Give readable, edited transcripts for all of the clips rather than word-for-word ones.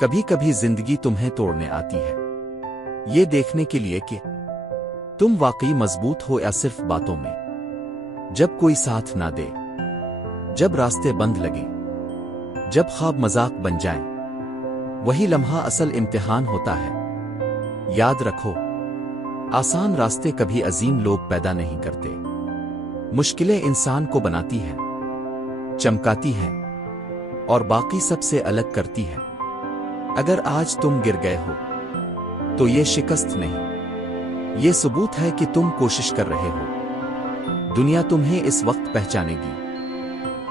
کبھی کبھی زندگی تمہیں توڑنے آتی ہے، یہ دیکھنے کے لیے کہ تم واقعی مضبوط ہو یا صرف باتوں میں۔ جب کوئی ساتھ نہ دے، جب راستے بند لگیں، جب خواب مذاق بن جائیں، وہی لمحہ اصل امتحان ہوتا ہے۔ یاد رکھو، آسان راستے کبھی عظیم لوگ پیدا نہیں کرتے۔ مشکلیں انسان کو بناتی ہیں، چمکاتی ہیں، اور باقی سب سے الگ کرتی ہیں۔ اگر آج تم گر گئے ہو تو یہ شکست نہیں، یہ ثبوت ہے کہ تم کوشش کر رہے ہو۔ دنیا تمہیں اس وقت پہچانے گی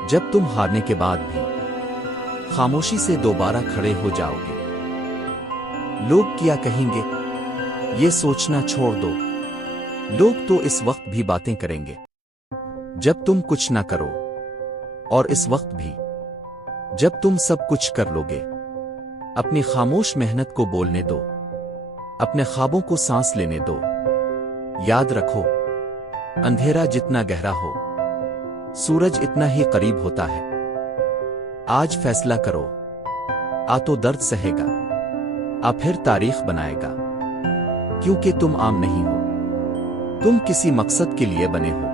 جب تم ہارنے کے بعد بھی خاموشی سے دوبارہ کھڑے ہو جاؤ گے۔ لوگ کیا کہیں گے، یہ سوچنا چھوڑ دو۔ لوگ تو اس وقت بھی باتیں کریں گے جب تم کچھ نہ کرو، اور اس وقت بھی جب تم سب کچھ کر لو گے۔ اپنی خاموش محنت کو بولنے دو، اپنے خوابوں کو سانس لینے دو۔ یاد رکھو، اندھیرا جتنا گہرا ہو، سورج اتنا ہی قریب ہوتا ہے۔ آج فیصلہ کرو، آ تو درد سہے گا، آ پھر تاریخ بنائے گا، کیونکہ تم عام نہیں ہو، تم کسی مقصد کے لیے بنے ہو۔